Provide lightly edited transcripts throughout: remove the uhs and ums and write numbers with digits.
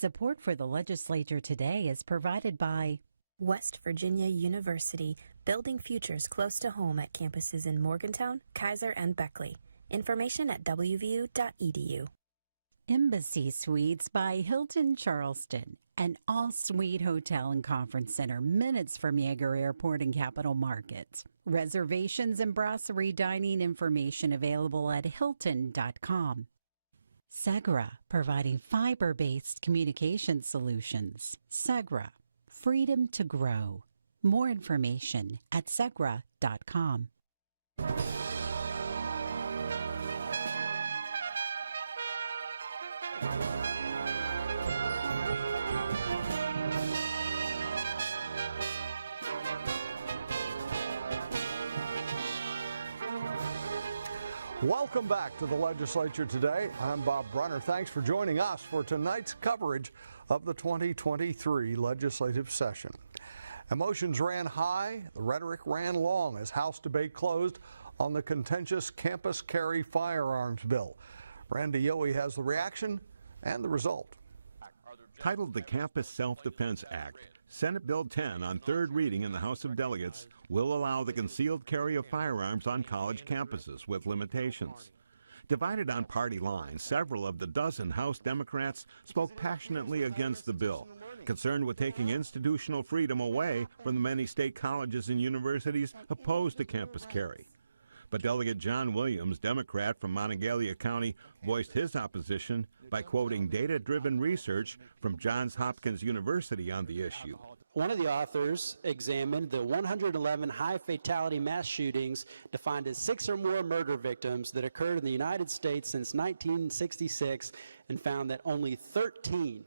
Support for the Legislature today is provided by West Virginia University, building futures close to home at campuses in Morgantown, Kaiser, and Beckley. Information at wvu.edu. Embassy Suites by Hilton Charleston, an all-suite hotel and conference center minutes from Yeager Airport and Capital Markets. Reservations and brasserie dining information available at hilton.com. Segra, providing fiber-based communication solutions. Segra, freedom to grow. More information at segra.com. Welcome back to the Legislature today. I'm Bob Brunner. Thanks for joining us for tonight's coverage of the 2023 legislative session. Emotions ran high, the rhetoric ran long as House debate closed on the contentious campus carry firearms bill. Randy Yohe has the reaction and the result. Titled the Campus Self-Defense Act, Senate Bill 10 on third reading in the House of Delegates will allow the concealed carry of firearms on college campuses with limitations. Divided on party lines, several of the dozen House Democrats spoke passionately against the bill, concerned with taking institutional freedom away from the many state colleges and universities opposed to campus carry. But Delegate John Williams, Democrat from Monongalia County, voiced his opposition by quoting data-driven research from Johns Hopkins University on the issue. One of the authors examined the 111 high-fatality mass shootings defined as 6 or more murder victims that occurred in the United States since 1966 and found that only 13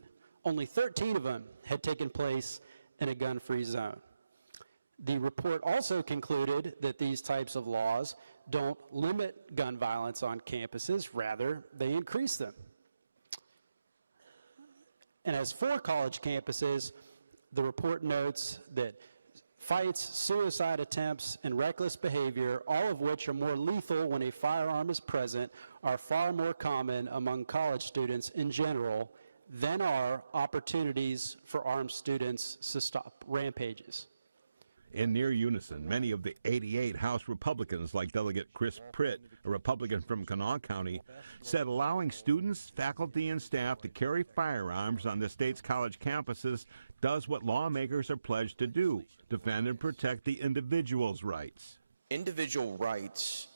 of them had taken place in a gun-free zone. The report also concluded that these types of laws don't limit gun violence on campuses, rather, they increase them. And as for college campuses, the report notes that fights, suicide attempts, and reckless behavior, all of which are more lethal when a firearm is present, are far more common among college students in general than are opportunities for armed students to stop rampages. In near unison, many of the 88 House Republicans, like Delegate Chris Pritt, a Republican from Kanawha County, said allowing students, faculty, and staff to carry firearms on the state's college campuses does what lawmakers are pledged to do, defend and protect the individual's rights. Individual rights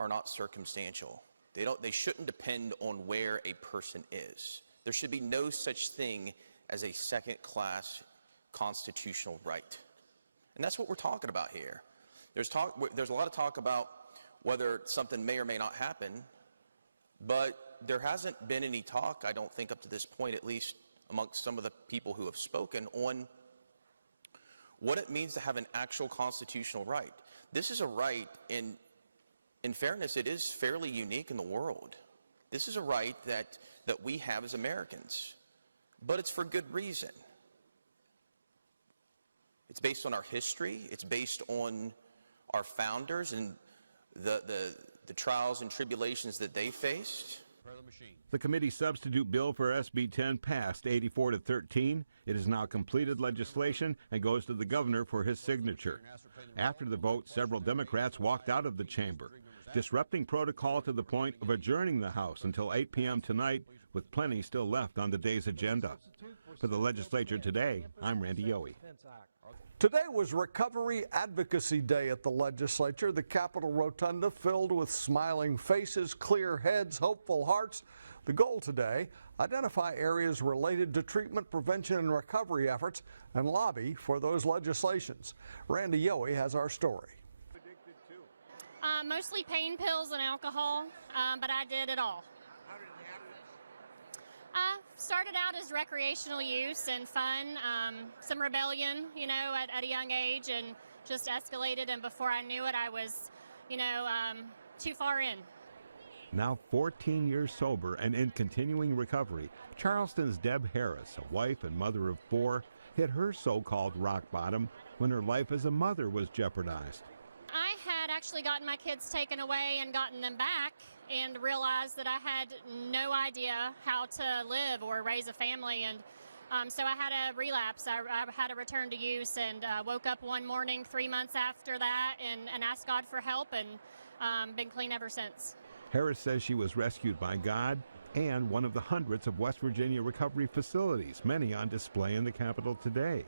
are not circumstantial. They shouldn't depend on where a person is. There should be no such thing as a second-class constitutional right. And that's what we're talking about here. There's a lot of talk about whether something may or may not happen, but there hasn't been any talk, I don't think up to this point, at least amongst some of the people who have spoken, on what it means to have an actual constitutional right. This is a right, in fairness, it is fairly unique in the world. This is a right that we have as Americans, but it's for good reason. It's based on our history. It's based on our founders and the trials and tribulations that they faced. The committee substitute bill for SB 10 passed 84-13. It is now completed legislation and goes to the governor for his signature. After the vote, several Democrats walked out of the chamber, disrupting protocol to the point of adjourning the House until 8 p.m. tonight, with plenty still left on the day's agenda. For the Legislature today, I'm Randy Yohe. Today was Recovery Advocacy Day at the Legislature. The Capitol Rotunda filled with smiling faces, clear heads, hopeful hearts. The goal today, identify areas related to treatment, prevention, and recovery efforts and lobby for those legislations. Randy Yohe has our story. Mostly pain pills and alcohol, but I did it all. How did it happen? Started out as recreational use and fun, some rebellion, at a young age, and just escalated, and before I knew it, I was, too far in. Now 14 years sober and in continuing recovery, Charleston's Deb Harris, a wife and mother of 4, hit her so-called rock bottom when her life as a mother was jeopardized. I had actually gotten my kids taken away and gotten them back, and realized that I had no idea how to live or raise a family. And so I had a relapse. I had a return to use, and woke up one morning 3 months after that and asked God for help, and been clean ever since. Harris says she was rescued by God and one of the hundreds of West Virginia recovery facilities, many on display in the Capitol today.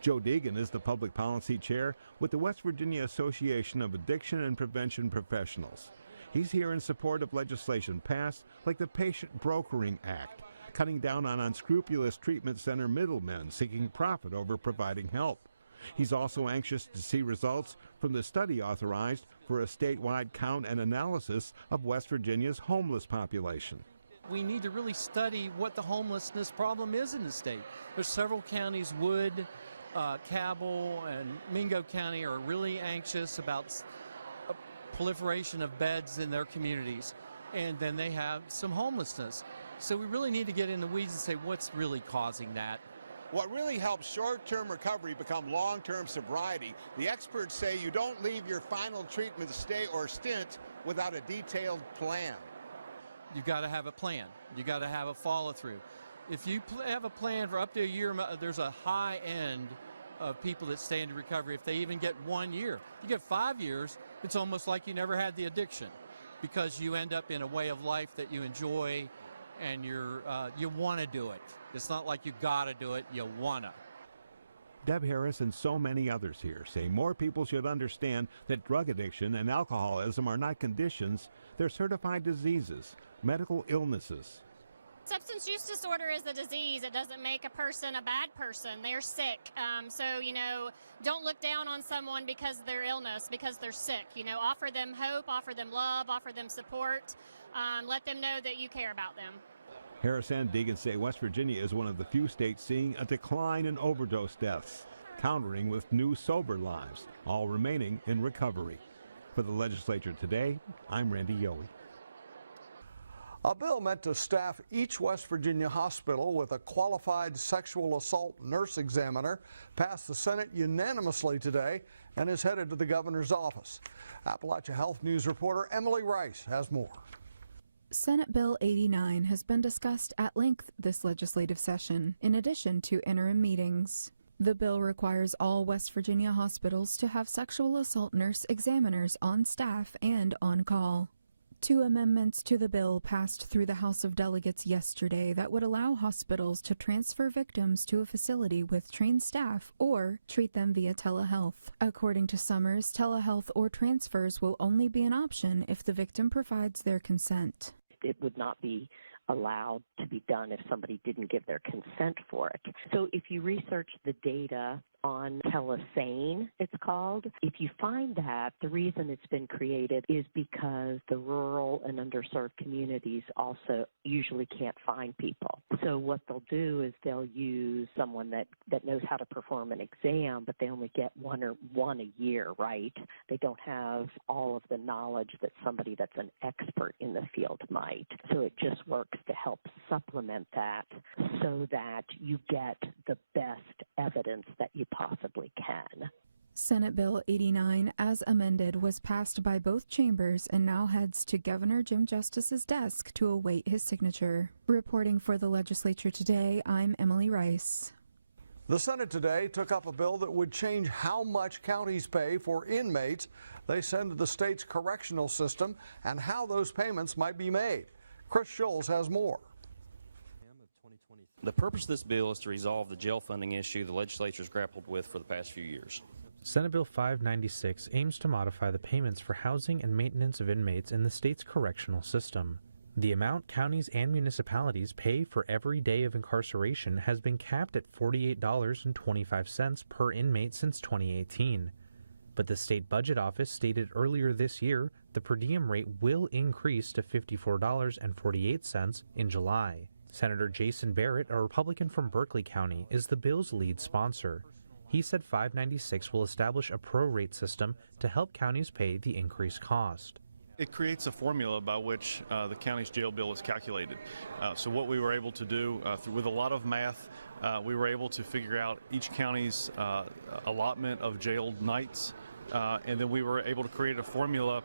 Joe Deegan is the public policy chair with the West Virginia Association of Addiction and Prevention Professionals. He's here in support of legislation passed like the Patient Brokering Act, cutting down on unscrupulous treatment center middlemen seeking profit over providing help. He's also anxious to see results from the study authorized for a statewide count and analysis of West Virginia's homeless population. We need to really study what the homelessness problem is in the state. There's several counties, Wood, Cabell, and Mingo County, are really anxious about proliferation of beds in their communities, and then they have some homelessness. So we really need to get in the weeds and say what's really causing that. What really helps short-term recovery become long-term sobriety, the experts say you don't leave your final treatment stay or stint without a detailed plan. You've got to have a plan. You've got to have a follow-through. If you have a plan for up to a year, there's a high end of people that stay into recovery if they even get 1 year. You get 5 years, it's almost like you never had the addiction, because you end up in a way of life that you enjoy and you want to do it. It's not like you got to do it, you want to. Deb Harris and so many others here say more people should understand that drug addiction and alcoholism are not conditions, they're certified diseases, medical illnesses. Substance use disorder is a disease. It doesn't make a person a bad person. They're sick. So, don't look down on someone because of their illness, because they're sick. Offer them hope, offer them love, offer them support. Let them know that you care about them. Harris and Deegan say West Virginia is one of the few states seeing a decline in overdose deaths, countering with new sober lives, all remaining in recovery. For the Legislature today, I'm Randy Yohe. A bill meant to staff each West Virginia hospital with a qualified sexual assault nurse examiner passed the Senate unanimously today and is headed to the governor's office. Appalachia Health News reporter Emily Rice has more. Senate Bill 89 has been discussed at length this legislative session, in addition to interim meetings. The bill requires all West Virginia hospitals to have sexual assault nurse examiners on staff and on call. 2 amendments to the bill passed through the House of Delegates yesterday that would allow hospitals to transfer victims to a facility with trained staff or treat them via telehealth. According to Summers, telehealth or transfers will only be an option if the victim provides their consent. It would not be allowed to be done if somebody didn't give their consent for it. So if you research the data on telesane, it's called, if you find that, the reason it's been created is because the rural and underserved communities also usually can't find people. So what they'll do is they'll use someone that knows how to perform an exam, but they only get one a year, right? They don't have all of the knowledge that somebody that's an expert in the field might. So it just works to help supplement that so that you get the best evidence that you possibly can. Senate Bill 89, as amended, was passed by both chambers and now heads to Governor Jim Justice's desk to await his signature. Reporting for the Legislature today, I'm Emily Rice. The Senate today took up a bill that would change how much counties pay for inmates they send to the state's correctional system and how those payments might be made. Chris Schulz has more. The purpose of this bill is to resolve the jail funding issue the legislature has grappled with for the past few years. Senate Bill 596 aims to modify the payments for housing and maintenance of inmates in the state's correctional system. The amount counties and municipalities pay for every day of incarceration has been capped at $48.25 per inmate since 2018. But the State Budget Office stated earlier this year the per diem rate will increase to $54.48 in July. Senator Jason Barrett, a Republican from Berkeley County, is the bill's lead sponsor. He said 596 will establish a prorate system to help counties pay the increased cost. It creates a formula by which the county's jail bill is calculated. So what we were able to do, with a lot of math, we were able to figure out each county's allotment of jailed nights and then we were able to create a formula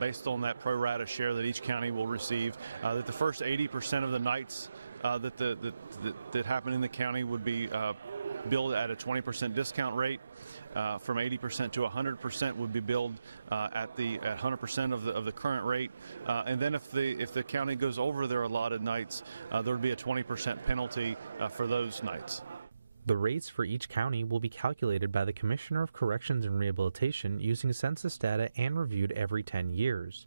based on that pro rata share that each county will receive, that the first 80% of the nights that happen in the county would be billed at a 20% discount rate. From 80% to 100% would be billed at 100% of the current rate, and then if the county goes over their allotted nights, there would be a 20% penalty for those nights. The rates for each county will be calculated by the Commissioner of Corrections and Rehabilitation using census data and reviewed every 10 years.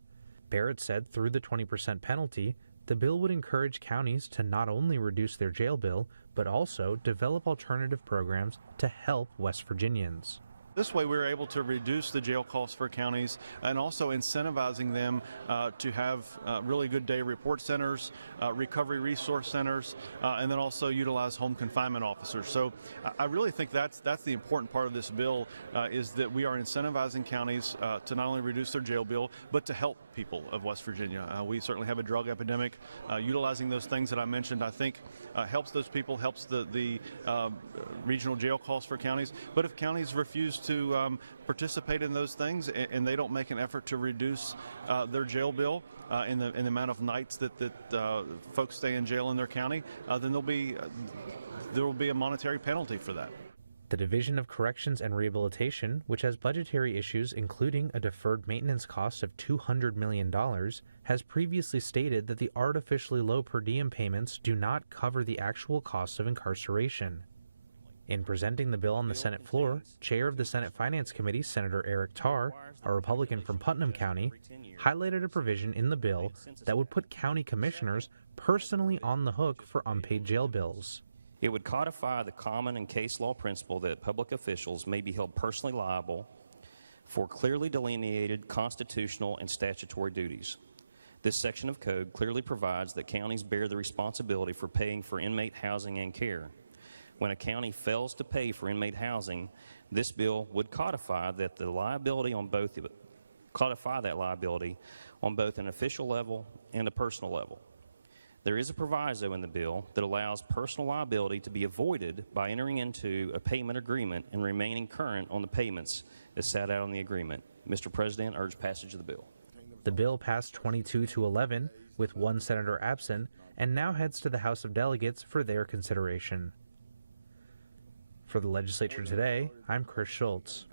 Barrett said through the 20% penalty, the bill would encourage counties to not only reduce their jail bill, but also develop alternative programs to help West Virginians. This way we were able to reduce the jail costs for counties and also incentivizing them to have really good day report centers, recovery resource centers, and then also utilize home confinement officers. So I really think that's the important part of this bill, is that we are incentivizing counties to not only reduce their jail bill, but to help people of West Virginia. We certainly have a drug epidemic. Utilizing those things that I mentioned, I think, helps those people, helps the regional jail costs for counties. But if counties refuse to participate in those things and they don't make an effort to reduce their jail bill in the amount of nights that folks stay in jail in their county, then there will be a monetary penalty for that. The Division of Corrections and Rehabilitation, which has budgetary issues including a deferred maintenance cost of $200 million, has previously stated that the artificially low per diem payments do not cover the actual cost of incarceration. In presenting the bill on the Senate floor, Chair of the Senate Finance Committee, Senator Eric Tarr, a Republican from Putnam County, highlighted a provision in the bill that would put county commissioners personally on the hook for unpaid jail bills. It would codify the common and case law principle that public officials may be held personally liable for clearly delineated constitutional and statutory duties. This section of code clearly provides that counties bear the responsibility for paying for inmate housing and care. When a county fails to pay for inmate housing, this bill would codify that liability on both an official level and a personal level. There is a proviso in the bill that allows personal liability to be avoided by entering into a payment agreement and remaining current on the payments as set out in the agreement. Mr. President, I urge passage of the bill. The bill passed 22-11 with one senator absent and now heads to the House of Delegates for their consideration. For the Legislature Today, I'm Chris Schultz.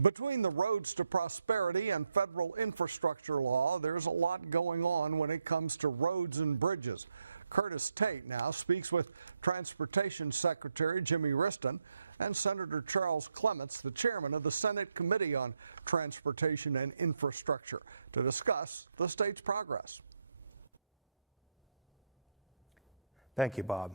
Between the Roads to Prosperity and federal infrastructure law, there's a lot going on when it comes to roads and bridges. Curtis Tate now speaks with Transportation Secretary Jimmy Riston and Senator Charles Clements, the chairman of the Senate Committee on Transportation and Infrastructure, to discuss the state's progress. Thank you, Bob.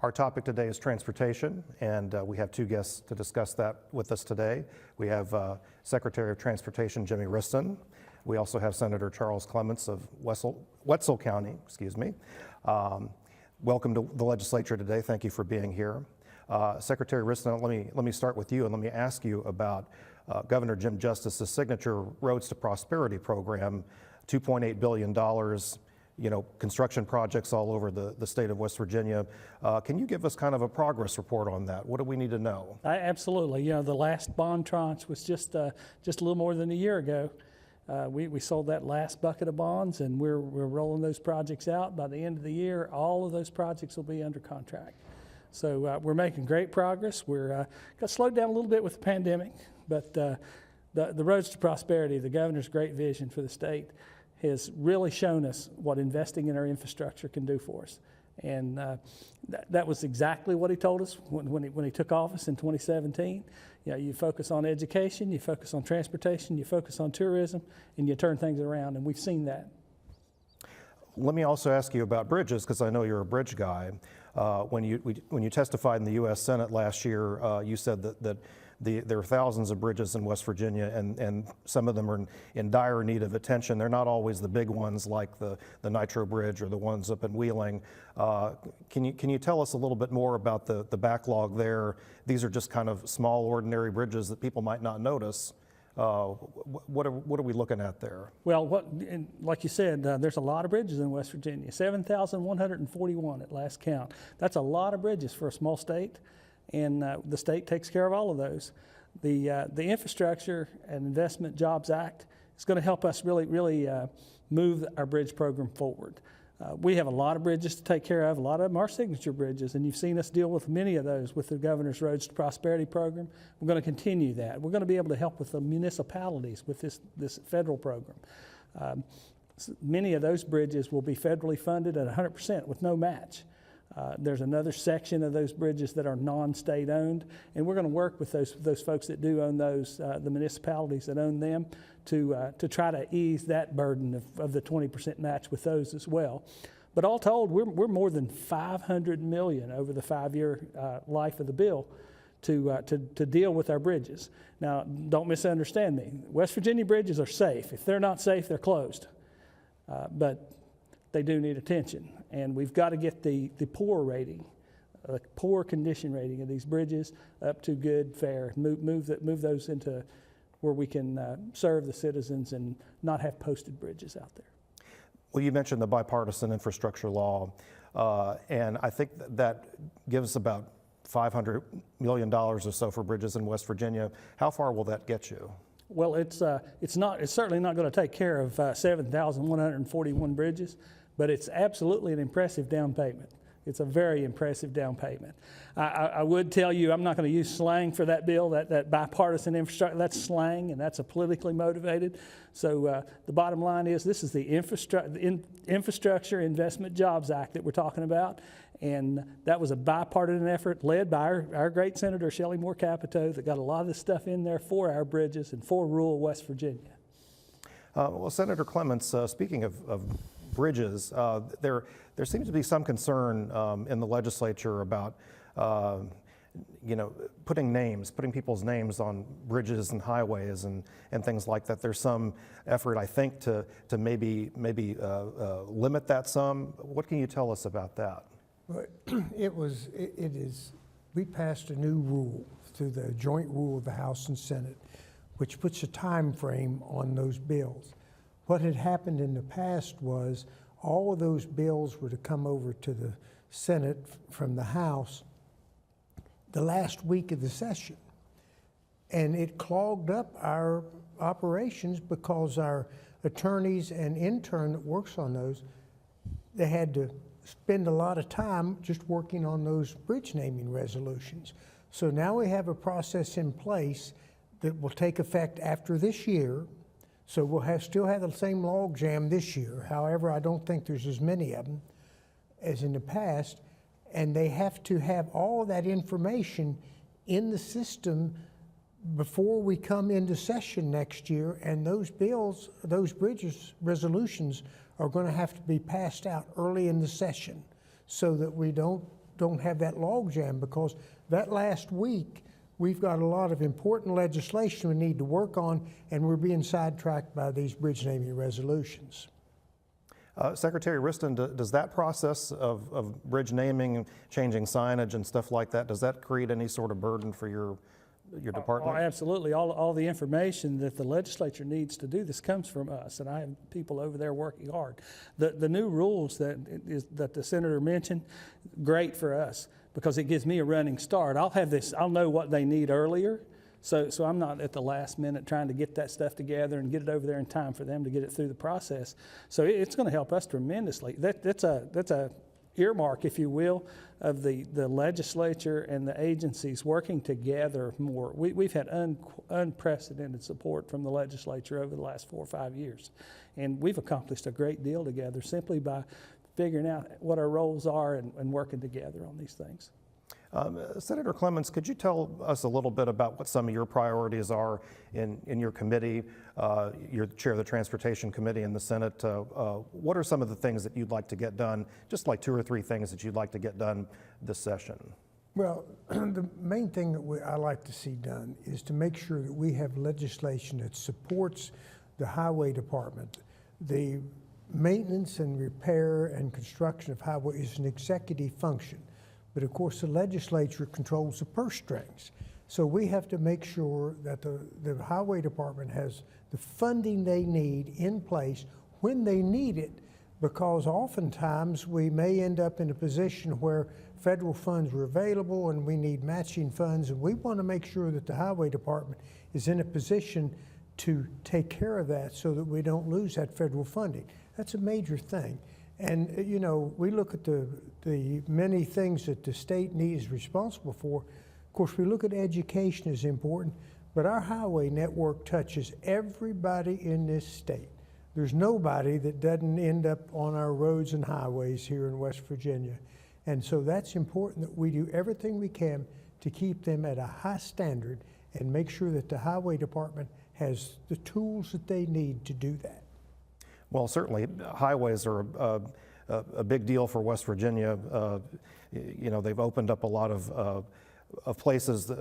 Our topic today is transportation, and we have two guests to discuss that with us today. We have Secretary of Transportation Jimmy Riston. We also have Senator Charles Clements of Wetzel County. Welcome to the legislature today. Thank you for being here. Secretary Riston, let me start with you, and let me ask you about Governor Jim Justice's signature Roads to Prosperity program, $2.8 billion, construction projects all over the state of West Virginia. Can you give us kind of a progress report on that? What do we need to know? Absolutely. The last bond tranche was just a little more than a year ago. We sold that last bucket of bonds, and we're rolling those projects out. By the end of the year, all of those projects will be under contract. So we're making great progress. We're got slowed down a little bit with the pandemic, but the Roads to Prosperity, the governor's great vision for the state, has really shown us what investing in our infrastructure can do for us. And that was exactly what he told us when he took office in 2017. You focus on education, you focus on transportation, you focus on tourism, and you turn things around, and we've seen that. Let me also ask you about bridges, because I know you're a bridge guy. When you testified in the U.S. Senate last year, you said that there are thousands of bridges in West Virginia, and some of them are in dire need of attention. They're not always the big ones like the Nitro Bridge or the ones up in Wheeling. Can you tell us a little bit more about the backlog there? These are just kind of small, ordinary bridges that people might not notice. What are we looking at there? Well, like you said, there's a lot of bridges in West Virginia, 7,141 at last count. That's a lot of bridges for a small state, and the state takes care of all of those. The Infrastructure and Investment Jobs Act is going to help us really move our bridge program forward. We have a lot of bridges to take care of. A lot of them are signature bridges, and you've seen us deal with many of those with the Governor's Roads to Prosperity program. We're going to continue that. We're going to be able to help with the municipalities with this federal program. Many of those bridges will be federally funded at 100% with no match. There's another section of those bridges that are non-state owned, and we're going to work with those folks that do own those, the municipalities that own them, to try to ease that burden of the 20% match with those as well. But all told, we're more than $500 million over the 5-year life of the bill to deal with our bridges. Now, don't misunderstand me. West Virginia bridges are safe. If they're not safe, they're closed. But they do need attention, and we've got to get the poor rating, the poor condition rating of these bridges up to good, fair. Move those into where we can serve the citizens and not have posted bridges out there. Well, you mentioned the bipartisan infrastructure law, and I think that gives about $500 million or so for bridges in West Virginia. How far will that get you? Well, it's certainly not going to take care of 7,141 bridges, but it's absolutely an impressive down payment. It's a very impressive down payment. I would tell you, I'm not going to use slang for that bill, that bipartisan infrastructure. That's slang, and that's a politically motivated. So the bottom line is, this is the Infrastructure Investment Jobs Act that we're talking about. And that was a bipartisan effort led by our great Senator Shelley Moore Capito that got a lot of this stuff in there for our bridges and for rural West Virginia. Well, Senator Clements, speaking of bridges, there seems to be some concern in the legislature about putting people's names on bridges and highways and things like that. There's some effort, I think, to maybe limit that some. What can you tell us about that? We passed a new rule through the joint rule of the House and Senate, which puts a time frame on those bills. What had happened in the past was all of those bills were to come over to the Senate from the House the last week of the session. And it clogged up our operations because our attorneys and intern that works on those, they had to spend a lot of time just working on those bridge naming resolutions. So now we have a process in place that will take effect after this year. So we'll still have the same log jam this year. However, I don't think there's as many of them as in the past. And they have to have all that information in the system before we come into session next year. And those bills, those bridges resolutions are going to have to be passed out early in the session so that we don't have that log jam, because that last week we've got a lot of important legislation we need to work on, and we're being sidetracked by these bridge naming resolutions. Secretary Riston, does that process of bridge naming, changing signage and stuff like that, does that create any sort of burden for your department? Oh, absolutely. All the information that the legislature needs to do this comes from us, and I have people over there working hard. The new rules that the senator mentioned, great for us, because it gives me a running start. I'll know what they need earlier, so I'm not at the last minute trying to get that stuff together and get it over there in time for them to get it through the process. So it's going to help us tremendously. That's a earmark, if you will, of the legislature and the agencies working together more. We've had unprecedented support from the legislature over the last 4 or 5 years, and we've accomplished a great deal together simply by figuring out what our roles are and working together on these things. Senator Clements, could you tell us a little bit about what some of your priorities are in your committee? You're the chair of the Transportation Committee in the Senate. What are some of the things that you'd like to get done, just like 2 or 3 things that you'd like to get done this session? Well, the main thing that I like to see done is to make sure that we have legislation that supports the highway department. The maintenance and repair and construction of highway is an executive function. But of course, the legislature controls the purse strings. So we have to make sure that the highway department has the funding they need in place when they need it, because oftentimes we may end up in a position where federal funds are available and we need matching funds, and we want to make sure that the highway department is in a position to take care of that so that we don't lose that federal funding. That's a major thing. And you know, we look at the many things that the state is responsible for. Of course, we look at education as important, but our highway network touches everybody in this state. There's nobody that doesn't end up on our roads and highways here in West Virginia. And so that's important that we do everything we can to keep them at a high standard and make sure that the highway department has the tools that they need to do that. Well, certainly highways are a big deal for West Virginia. You know, they've opened up a lot of places, that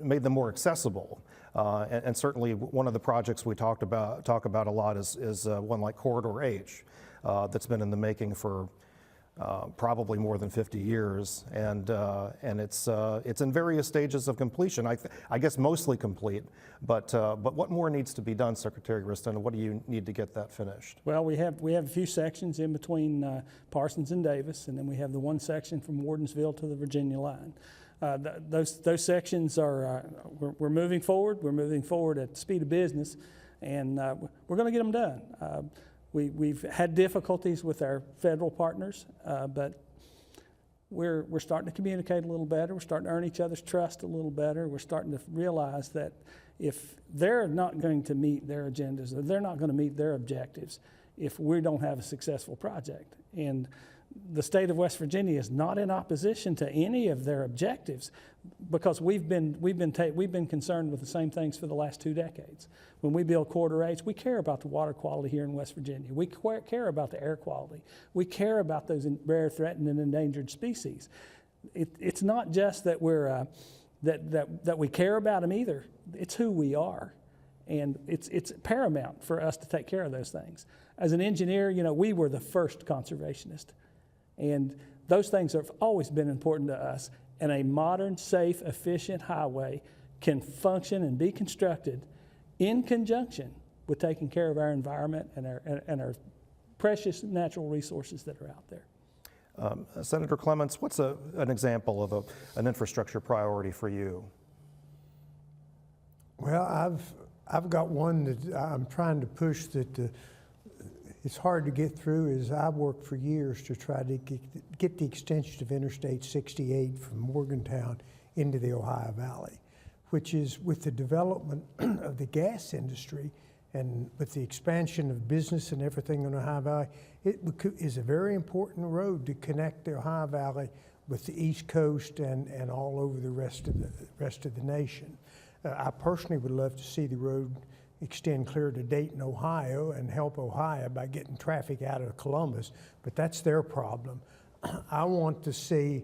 made them more accessible. And certainly one of the projects we talk about a lot is one like Corridor H, that's been in the making for probably more than 50 years, and it's in various stages of completion. I guess mostly complete, but what more needs to be done, Secretary Riston? What do you need to get that finished? Well, we have a few sections in between Parsons and Davis, and then we have the one section from Wardensville to the Virginia line. Those sections are we're moving forward. We're moving forward at the speed of business, and we're going to get them done. We've had difficulties with our federal partners, but we're starting to communicate a little better. We're starting to earn each other's trust a little better. We're starting to realize that if they're not going to meet their agendas, or they're not going to meet their objectives, if we don't have a successful project. And the state of West Virginia is not in opposition to any of their objectives, because we've been concerned with the same things for the last 2 decades. When we build Corridor H, we care about the water quality here in West Virginia. We care about the air quality. We care about those rare, threatened, and endangered species. It's not just that that we care about them either. It's who we are, and it's paramount for us to take care of those things. As an engineer, you know, we were the first conservationist. And those things have always been important to us. And a modern, safe, efficient highway can function and be constructed in conjunction with taking care of our environment and our precious natural resources that are out there. Senator Clements, what's an example of an infrastructure priority for you? Well, I've got one that I'm trying to push that it's hard to get through. Is I've worked for years to try to get the extension of Interstate 68 from Morgantown into the Ohio Valley, which is with the development of the gas industry and with the expansion of business and everything in the Ohio Valley, it is a very important road to connect the Ohio Valley with the East Coast and all over the rest of the nation. I personally would love to see the road extend clear to Dayton, Ohio, and help Ohio by getting traffic out of Columbus, but that's their problem. I want to see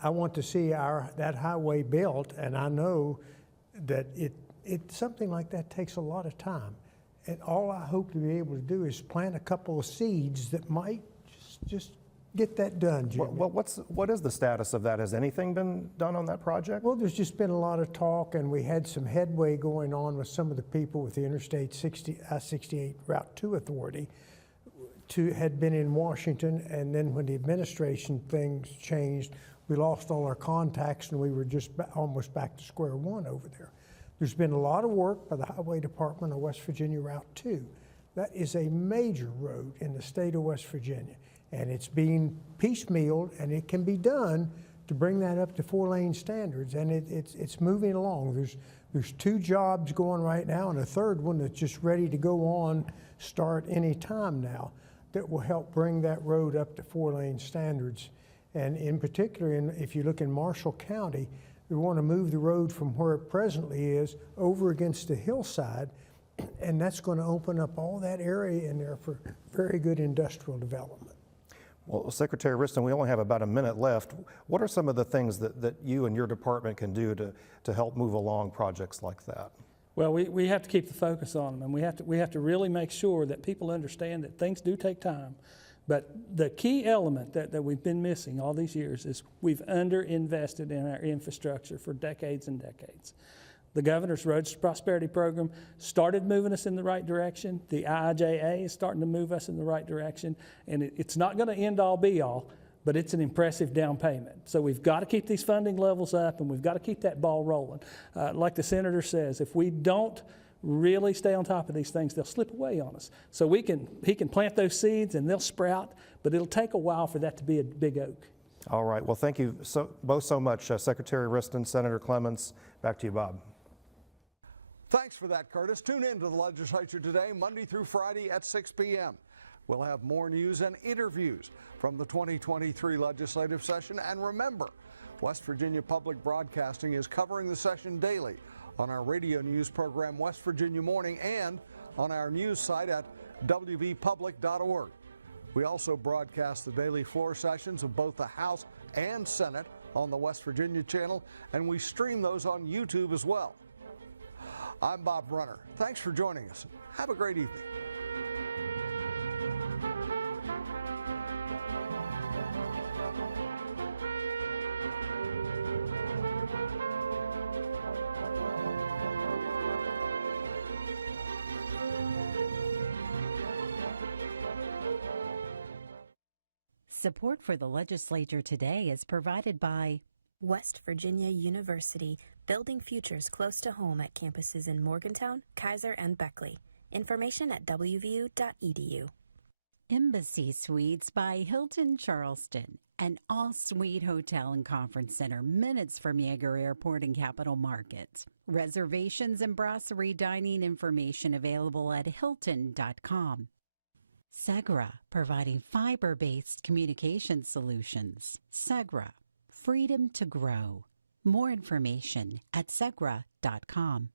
that highway built, and I know that something like that takes a lot of time. And all I hope to be able to do is plant a couple of seeds that might just get that done, Jimmy. What is the status of that? Has anything been done on that project? Well, there's just been a lot of talk, and we had some headway going on with some of the people with the Interstate 68 Route 2 Authority had been in Washington, and then when the administration things changed, we lost all our contacts, and we were just almost back to square one over there. There's been a lot of work by the Highway Department on West Virginia Route 2. That is a major road in the state of West Virginia. And it's being piecemealed, and it can be done to bring that up to 4-lane standards, and it's moving along. There's 2 jobs going right now, and a third one that's just ready to go on, start any time now, that will help bring that road up to 4-lane standards. And in particular, if you look in Marshall County, we want to move the road from where it presently is over against the hillside, and that's going to open up all that area in there for very good industrial development. Well, Secretary Riston, we only have about a minute left. What are some of the things that you and your department can do to help move along projects like that? Well, we have to keep the focus on them, and we have to really make sure that people understand that things do take time. But the key element that we've been missing all these years is we've underinvested in our infrastructure for decades and decades. The governor's Roads to Prosperity program started moving us in the right direction. The IIJA is starting to move us in the right direction. And it's not going to end all be all, but it's an impressive down payment. So we've got to keep these funding levels up, and we've got to keep that ball rolling. Like the senator says, if we don't really stay on top of these things, they'll slip away on us. So he can plant those seeds and they'll sprout, but it'll take a while for that to be a big oak. All right. Well, thank you both so much, Secretary Wriston, Senator Clements. Back to you, Bob. Thanks for that, Curtis. Tune in to the legislature today, Monday through Friday at 6 p.m. We'll have more news and interviews from the 2023 legislative session. And remember, West Virginia Public Broadcasting is covering the session daily on our radio news program, West Virginia Morning, and on our news site at wvpublic.org. We also broadcast the daily floor sessions of both the House and Senate on the West Virginia channel, and we stream those on YouTube as well. I'm Bob Brunner. Thanks for joining us. Have a great evening. Support for the legislature today is provided by West Virginia University, building futures close to home at campuses in Morgantown, Kaiser, and Beckley. Information at wvu.edu. Embassy Suites by Hilton Charleston, an all-suite hotel and conference center minutes from Yeager Airport and Capital Markets. Reservations and brasserie dining information available at hilton.com. Segra, providing fiber-based communication solutions. Segra, freedom to grow. More information at segra.com.